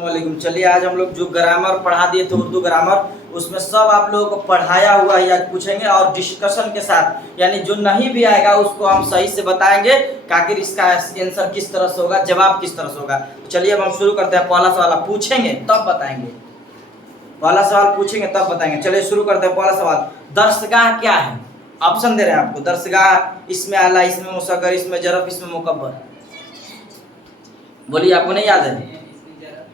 वालेकुम। चलिए आज हम लोग जो ग्रामर पढ़ा दिए थे उर्दू ग्रामर, उसमें सब आप लोगों को पढ़ाया हुआ ही आज पूछेंगे और डिस्कशन के साथ, यानी जो नहीं भी आएगा उसको हम सही से बताएंगे कि आखिर इसका आंसर किस तरह से होगा, जवाब किस तरह से होगा। तो चलिए अब हम शुरू करते हैं। पहला सवाल आप पूछेंगे तब बताएंगे, पहला सवाल पूछेंगे तब बताएंगे। चलिए शुरू करते हैं। पहला सवाल, दरसगाह क्या है? ऑप्शन दे रहे हैं आपको। दरसगाह इसमें आला, इसमें मुसग्गर, इसमें जरफ, इसमें मुकब्बर। बोलिए, आपको नहीं याद है?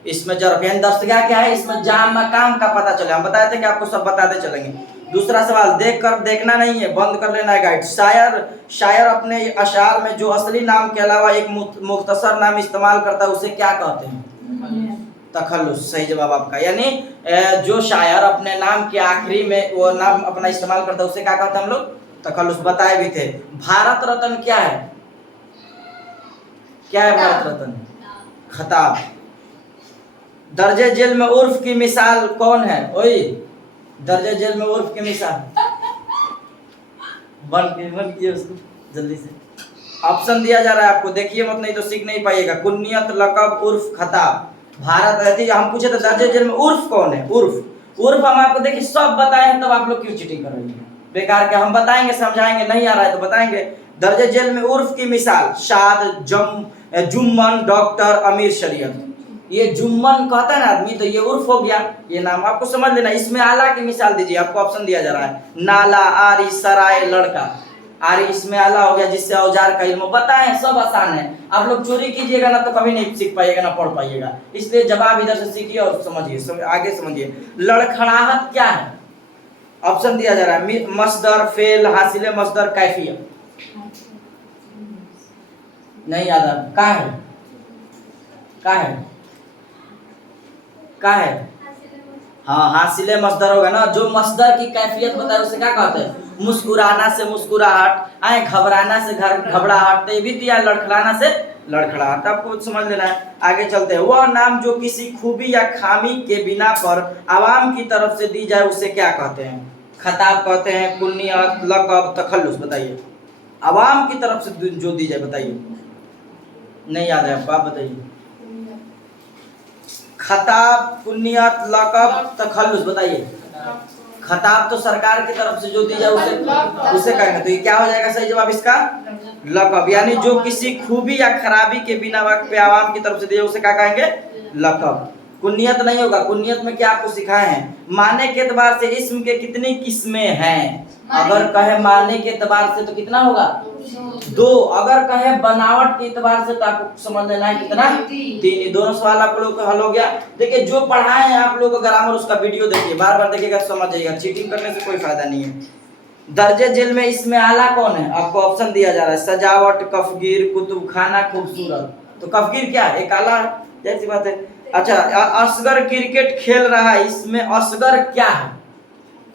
इसमें जरफ यानी दरसगाह क्या है? इसमें जहां मकाम का पता चले। हम बताए थे कि आपको सब बताते चलेंगे। दूसरा सवाल, देख कर देखना नहीं है, बंद कर लेना है गाइड। शायर अपने अशार में जो असली नाम के अलावा एक मुख्तसर नाम इस्तेमाल करता है उसे क्या कहते हैं? तखल्लुस। सही जवाब आपका। यानी जो शायर अपने नाम के आखिरी में वो नाम अपना इस्तेमाल करता है उसे क्या कहते हैं हम लोग? तखल्लुस। बताए भी थे। भारत रत्न क्या है? क्या है भारत रत्न? खिताब। दर्जे जेल में उर्फ की मिसाल कौन है? ओए, दर्जे जेल में उर्फ की मिसाल बन किए उसको जल्दी से। ऑप्शन दिया जा रहा है आपको, देखिए मत, नहीं तो सीख नहीं पाइएगा। कुन्नियत, लकब, उर्फ, खिताब। भारत रहती, हम पूछे तो दर्जे जेल में उर्फ कौन है? उर्फ हम आपको देखिए सब बताए हैं, तब आप लोग क्यों चीटिंग कर रही हैं? बेकार के। हम बताएंगे, समझाएंगे, नहीं आ रहा है तो बताएंगे। दर्जे जेल में उर्फ की मिसाल शाद, जुम्मन, डॉक्टर, अमीर शरीयत। ये जुम्मन कहता है ना आदमी, तो ये उर्फ हो गया, ये नाम आपको समझ लेना। इसमें आला की मिसाल दीजिए। आपको ऑप्शन दिया जा रहा है, नाला, आरी, सराय, लड़का। आरी इसमें आला हो गया, जिससे औजार का इल्म। बताएं, सब आसान है। आप लोग चोरी कीजिएगा ना तो कभी नहीं सीख पाइएगा, ना पढ़ पाइएगा। इसलिए जवाब इधर से सीखिए और समझिए, आगे समझिए। लड़खड़ाहट क्या है? ऑप्शन दिया जा रहा है, मसदर, फेल, हासिले मसदर, कैफियत। नहीं याद है? क्या है? क्या है? क्या है? हाँ, हासिले मसदर होगा ना। जो मसदर की कैफियत बताए उसे क्या कहते हैं? मुस्कुराना से मुस्कुराहट, आए घबराना से घबराहट, तो ये भी दिया लड़खड़ाना से लड़खड़ाहट। आपको समझ लेना है। आगे चलते हैं। वह नाम जो किसी खूबी या खामी के बिना पर आवाम की तरफ से दी जाए उसे क्या कहते हैं? खिताब कहते हैं, कुन्नियत, लक़ब, तखल्लुस। बताइए, आवाम की तरफ से जो दी जाए, बताइए। नहीं याद है आपको? आप बताइए। खिताब, कुन्नियत, लक़ब, तखल्लुस। बताइए। खिताब तो सरकार की तरफ से जो दी जाए उसे कहेंगे, तो ये क्या हो जाएगा सही जवाब इसका? लक़ब। यानी जो किसी खूबी या खराबी के बिना वक्त पे आवाम की तरफ से दिया उसे क्या कहेंगे? लक़ब। कुन्नियत नहीं होगा। कुन्नियत में क्या आपको सिखाए हैं? माने के एतबार से इस्म के कितनी किस्में हैं? अगर कहे माने के एतबार से तो कितना होगा? 2। अगर कहे बनावट के एतबार से तो आपको समझ लेना है कितना? 3। दोनों सवाल आप लोगों का हल हो गया। देखिए, जो पढ़ाए हैं आप लोगों को ग्रामर, उसका वीडियो देखिए, बार बार देखिएगा, समझ जाइएगा। चीटिंग करने से कोई फायदा नहीं है। दर्जे जेल में इसमें आला कौन है? आपको ऑप्शन दिया जा रहा है, सजावट, कफगीर, कुतुब खाना, खूबसूरत। तो कफगीर क्या है? एक आला, जैसी बात है। अच्छा, असगर क्रिकेट खेल रहा है, इसमें असगर क्या है?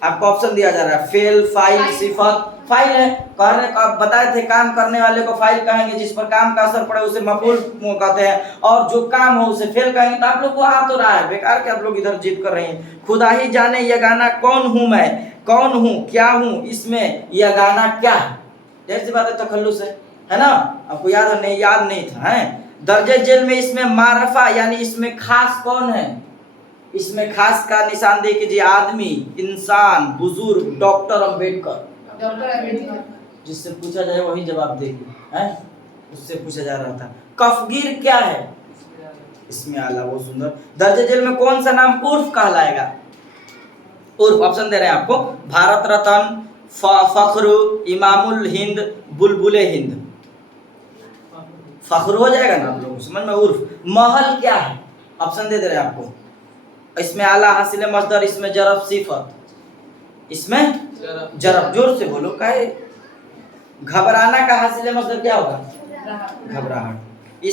आपको ऑप्शन दिया जा रहा है, फेल, फाइल, सिफत। फाइल है, बताए थे काम करने वाले को फाइल कहेंगे, जिस पर काम का असर पड़े उसे मफूल कहते हैं, और जो काम हो उसे फेल कहेंगे। तो आप लोग को आ तो रहा है, बेकार के आप लोग इधर जिद कर रहे हैं। खुदा ही जाने ये गाना कौन हूं मैं, कौन हूं, क्या हूं, इसमें यह गाना क्या है? जैसी बात है, तखल्लुस है ना? आपको याद है? नहीं, याद नहीं था है? दर्जे जेल में इसमें मारफा यानी इसमें खास कौन है? इसमें खास का निशान दे कीजिए। आदमी, इंसान, बुजुर्ग, डॉक्टर अम्बेडकर। जिससे पूछा जाए वही जवाब देगी, है? उससे पूछा जा रहा था। कफगीर क्या है? इसमें आला। बहुत सुंदर। दर्जे जेल में कौन सा नाम उर्फ कहलाएगा? उर्फ। ऑप्शन दे रहे हैं आपको, भारत रत्न, फख्र, इमामुल हिंद, बुलबुले हिंद। फख्र हो जाएगा ना आप लोग समझ में? उर्फ। महल क्या है? ऑप्शन दे रहे हैं आपको, इसमें आला, हासिले मसदर, इसमें जरफ, सिफत। इसमें जरफ। जोर से बोलो, काहे? घबराना का हासिले मसदर क्या होगा? घबराहट।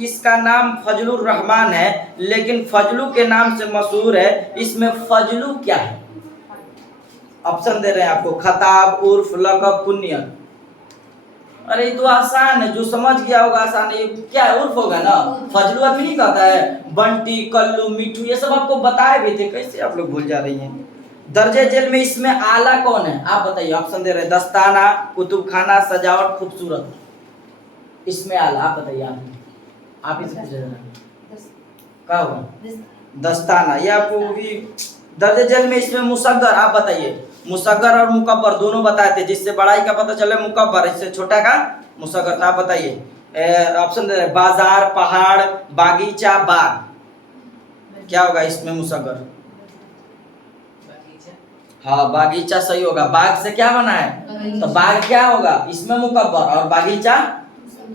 इसका नाम फजलुर रहमान है, लेकिन फजलू के नाम से मशहूर है। इसमें फजलू क्या है? ऑप्शन दे रहे हैं आपको, खिताब, उर्फ, लक़ब, कुन्नियत। अरे ये तो आसान है, जो समझ गया होगा आसान है। क्या है? उर्फ होगा ना। फजलू आदमी नहीं कहता है, बंटी, कल्लू, मिठू, ये सब आपको बताए भी थे, कैसे आप लोग भूल जा रही हैं? दर्जे जेल में इसमें आला कौन है? आप बताइए। ऑप्शन दे रहे हैं, दस्ताना, कुतुब खाना, सजावट, खूबसूरत। इसमें आला, आप बताइए। आप आप ही से पूछा जाना क्या होगा? दस्ताना। ये आपको भी दर्जे झेल में इसमें मुसग्गर, आप बताइए मुसग्गर और मुकब्बर दोनों बताए थे, जिससे बड़ाई का पता चले मुकब्बर, इससे छोटा का मुसग्गर। आप बताइए ऑप्शन दे रहे बाजार, पहाड़, बागीचा, बाग, क्या होगा इसमें मुसग्गर? हाँ बागीचा सही होगा। बाग से क्या बना है? तो बाग क्या होगा इसमें मुकब्बर, और बागीचा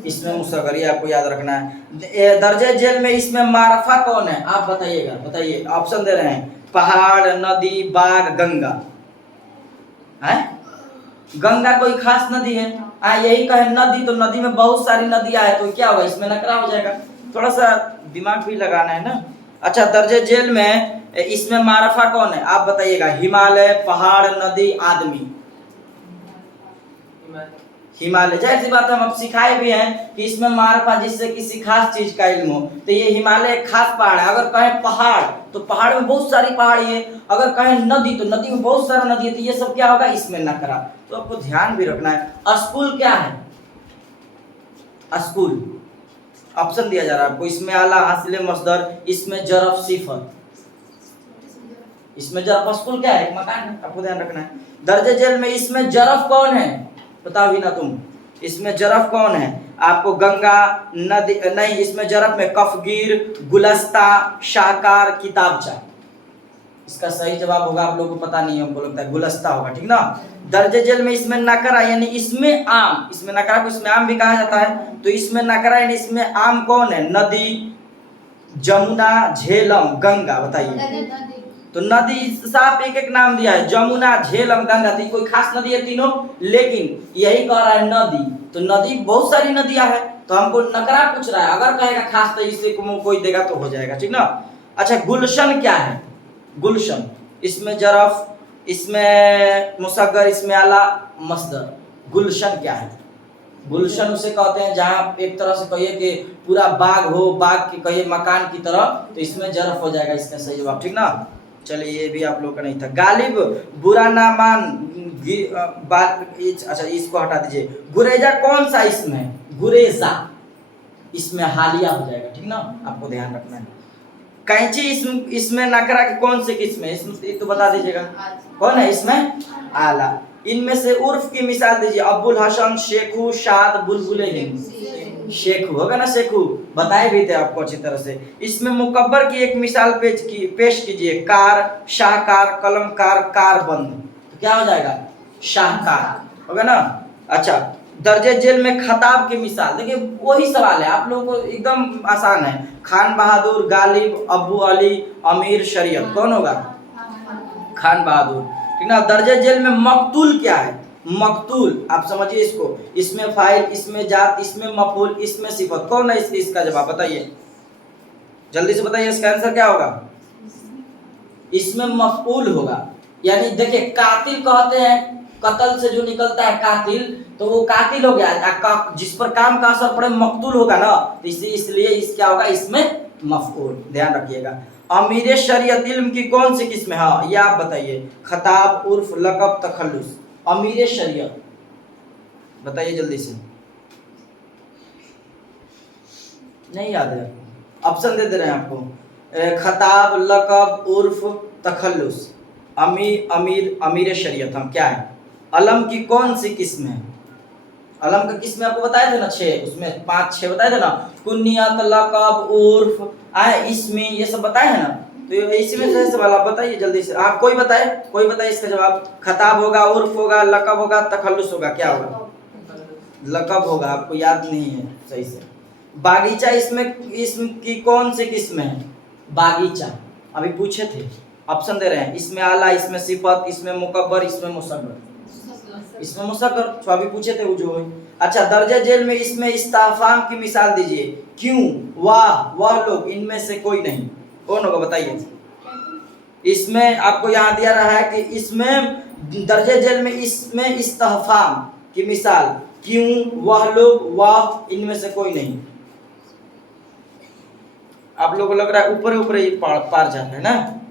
इसमें मुसग्गर। ये आपको याद रखना है। दर्जे जेल में इसमें मारफा कौन है? आप बताइएगा, बताइए ऑप्शन दे रहे हैं पहाड़, नदी, बाग, गंगा। है गंगा कोई खास नदी है? यही कहे नदी, तो नदी में बहुत सारी नदियां है, तो क्या होगा इसमें नकरा हो जाएगा। थोड़ा सा दिमाग भी लगाना है ना। अच्छा दर्जे जेल में इसमें मारफा कौन है? आप बताइएगा हिमालय, पहाड़, नदी, आदमी। हिमालय। जाहिर सी बात है, हम अब सिखाए भी हैं कि इसमें मारफा जिससे किसी खास चीज का इल्म हो, तो ये हिमालय एक खास पहाड़ है। अगर कहें पहाड़ तो पहाड़ में बहुत सारी पहाड़ी है, अगर कहें नदी तो नदी में बहुत सारा नदी है, तो ये सब क्या होगा इसमें नकरा। तो आपको ध्यान भी रखना है। स्कूल क्या है? स्कूल ऑप्शन दिया जा रहा है आपको, इसमें आला, हासिल, मसदर, इसमें जरफ, सिफत। इसमें जरफ स्कूल क्या है? एक मकान है, आपको ध्यान रखना है। दर्जे जेल में इसमें जरफ कौन है? बताओ भी ना तुम, इसमें जरफ कौन है? आपको गंगा, नदी नहीं, इसमें जरफ में कफगीर, गुलस्ता, शाहकार, किताबचा। इसका सही जवाब होगा, आप लोगों को पता नहीं है, हमको लगता है गुलस्ता होगा, ठीक ना। दर्जे जेल में इसमें नकरा यानी इसमें आम, इसमें नकरा को इसमें आम भी कहा जाता है, तो इसमें नकरा यानी इसमें आम कौन है? नदी, जमुना, झेलम, गंगा। बताइए। तो नदी साफ एक एक नाम दिया है, जमुना, झेलम, गंगा। तो कोई खास नदी है तीनों, लेकिन यही कह रहा है नदी, तो नदी बहुत सारी नदियां है, तो हमको नकरा पूछ रहा है। अगर कहेगा खास तो इसे कोई देगा तो हो जाएगा, ठीक ना। अच्छा गुलशन क्या है? गुलशन इसमें जरफ, इसमें मुसग्गर, इसमें आला, मसदर। गुलशन क्या है? गुलशन उसे कहते हैं जहाँ एक तरह से कहिए कि पूरा बाग हो, बाग की कहिए मकान की तरह, तो इसमें जरफ हो जाएगा इसका सही जवाब, ठीक ना। चलिए ये भी आप लोगों का नहीं था। गालिब बुरा ना मान, अच्छा इसको हटा दीजिए। गुरेजा कौन सा इसमें? गुरेजा इसमें हालिया हो जाएगा, ठीक ना, आपको ध्यान रखना है। कैंची इसमें नकरा की कौन से किस्म है? इसमें तो बता दीजिएगा कौन है इसमें? आला। इनमें से उर्फ की मिसाल दीजिए। अब्बुल हसन, शेखू, शाद, बुलबुले हिंद। शेखू होगा ना, शेखू बताए भी थे आपको अच्छी तरह से। इसमें मुकब्बर की एक मिसाल पेश कीजिए। कार, शाहकार, कलमकार, कारबंद। तो क्या हो जाएगा? शाहकार होगा ना। अच्छा दर्जे जेल में खताब की मिसाल, देखिए वही सवाल है, आप लोगों को एकदम आसान है। खान बहादुर, गालिब, अब्बू अली, अमीर शरीयत। कौन होगा? खान बहादुर, ठीक ना। दर्जे जेल में मकतूल क्या है? मकतूल आप समझिए इसको, इसमें फाइल, इसमें जात, इसमें मफूल, इसमें सिफत। कौन है इसका जवाब? बताइए जल्दी से बताइए, इसका आंसर क्या होगा? इसमें मफूल होगा। यानी देखिए कातिल कहते हैं, कत्ल से जो निकलता है कातिल, तो वो कातिल हो गया। जिस पर काम का असर पड़े मकतूल होगा ना, तो इसलिए इस क्या होगा इसमें? मफऊल। ध्यान रखिएगा। अमीर शरीयत इल्म की कौन सी किस्म है? हाँ ये आप बताइए। खताब, उर्फ, लकब, तखल्लुस। अमीर शरीयत बताइए जल्दी से। नहीं याद है? ऑप्शन दे रहे हैं आपको। खताब, लकब, उर्फ, तखल्लुस। अमीर शरीयत हम क्या है? अलम की कौन सी किस्म है? अलम का किस्म आपको बताए थे ना 6, उसमें 5-6 बताए थे ना। कुन्नियत, लकब, उर्फ, इसमें ये सब बताए हैं ना, तो इसमें से सवाल आप बताइए जल्दी से। आप कोई बताए इसका जवाब। खताब होगा, उर्फ होगा, लकब होगा, तखल्लुस होगा। क्या होगा? लकब होगा, आपको याद नहीं है सही से। बागीचा इसमें की कौन सी किस्म है? बागीचा अभी पूछे थे, ऑप्शन दे रहे हैं। इसमें आला, इसमें सिफत, इसमें मुकब्बर, इसमें मुसग्गर। इसमें मुसग्गर तो अभी पूछे थे वो जो। अच्छा दर्जे जेल में इसमें इस्ताफाम की मिसाल दीजिए। क्यों, वाह, वह लोग, इनमें से कोई नहीं। कौन होगा बताइए? इसमें आपको यहाँ दिया रहा है कि इसमें दर्जे जेल में इसमें इस्ताफाम की मिसाल। क्यों, वह लोग, वाह, इनमें से कोई नहीं। आप लोगों को लग रहा है ऊपर ऊपर ही पार जाता है ना।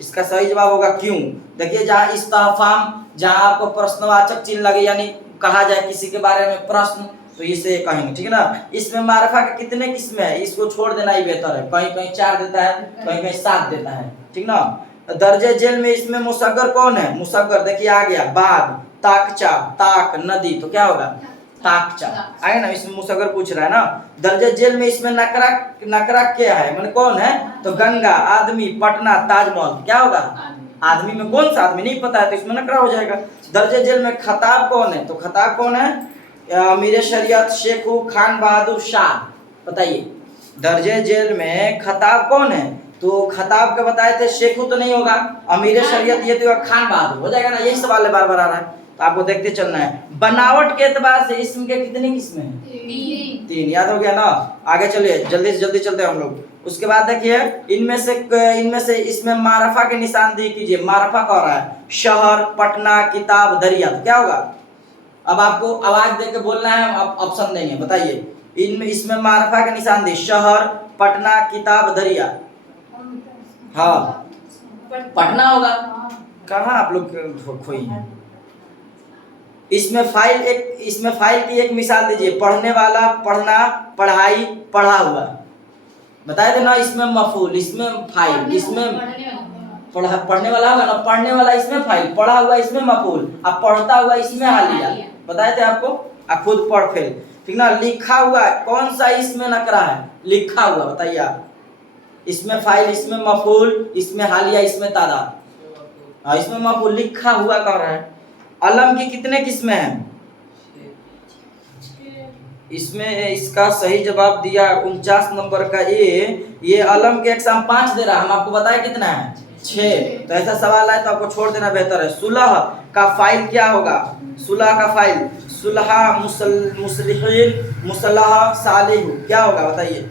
इसका सही जवाब होगा क्यों। देखिए जहाँ इस्ताफाम, जहाँ आपको प्रश्नवाचक चिन्ह लगे, यानी कहा जाए किसी के बारे में प्रश्न, तो इसे कहेंगे, ठीक है ना। इसमें मारफा के कितने किस्में है, इसको छोड़ देना ही बेहतर है, कहीं कहीं 4 देता है, कहीं कहीं 7 देता है, ठीक ना। दर्जे जेल में इसमें मुसग्गर कौन है, मुसग्गर देखिए आ गया, बाघ, ताकचा, ताक, नदी, तो क्या होगा ताकचा आएगा ना, इसमें मुसग्गर पूछ रहा है ना। दर्जे जेल में इसमें नकरा, नकरा क्या है, मतलब कौन है, तो गंगा, आदमी, पटना, ताजमहल, क्या होगा आदमी में कौन सा आदमी नहीं पता है तो इसमें नकरा हो जाएगा। दर्जे जेल में खताब कौन है, तो खताब कौन है, अमीर शरीयत, शेखू, खान बहादुर शाह, बताइए। दर्जे जेल में खताब कौन है, तो खताब का बताए थे, शेखू तो नहीं होगा, अमीर शरीयत ये तो खान बहादुर हो जाएगा ना, यही सवाल है बार बार आ रहा है, तो आपको देखते चलना है। बनावट के एतबार से इसम के कितनी किस्में हैं, 3, याद हो गया ना। आगे चलिए, जल्दी से जल्दी चलते हैं हम लोग। उसके बाद देखिए, इनमें से इसमें मारफा के निशानदेही कीजिए। मारफा कह रहा है शहर, पटना, किताब, दरिया, तो क्या होगा, अब आपको आवाज देके बोलना है, आप ऑप्शन देंगे, बताइए। इनमें इसमें मारफा के निशानदेही शहर, पटना, किताब, दरिया, हाँ पटना होगा। कहाँ आप लोग खोई हैं। इसमें फाइल की एक मिसाल दीजिए। पढ़ने वाला, पढ़ना, पढ़ाई, पढ़ा हुआ, बताए थे ना। इसमें मफूल, इसमें फाइल, इसमें पढ़ने वाला होगा ना, पढ़ने वाला इसमें फाइल, पढ़ा हुआ इसमें मफूल, अब पढ़ता हुआ इसमें हालिया, बताए थे आपको, आप खुद पढ़ फेल, ठीक ना। लिखा हुआ कौन सा इसमें नकरा है, लिखा हुआ, बताइए आप। इसमें फाइल, इसमें मफूल, इसमें हालिया, इसमें तादाद, इसमें मफूल, लिखा हुआ कह रहा है। अलम की कितने किस्में हैं, इसमें इसका सही जवाब दिया 49 नंबर का ये अलम के एग्जाम 5 दे रहा, हम आपको बताए कितना है 6, तो ऐसा सवाल आए तो आपको छोड़ देना बेहतर है। सुलह का फाइल क्या होगा, सुलह का फाइल, सुलहा, मुसलिहीन, मुसल्लह, सालिह, क्या होगा बताइए।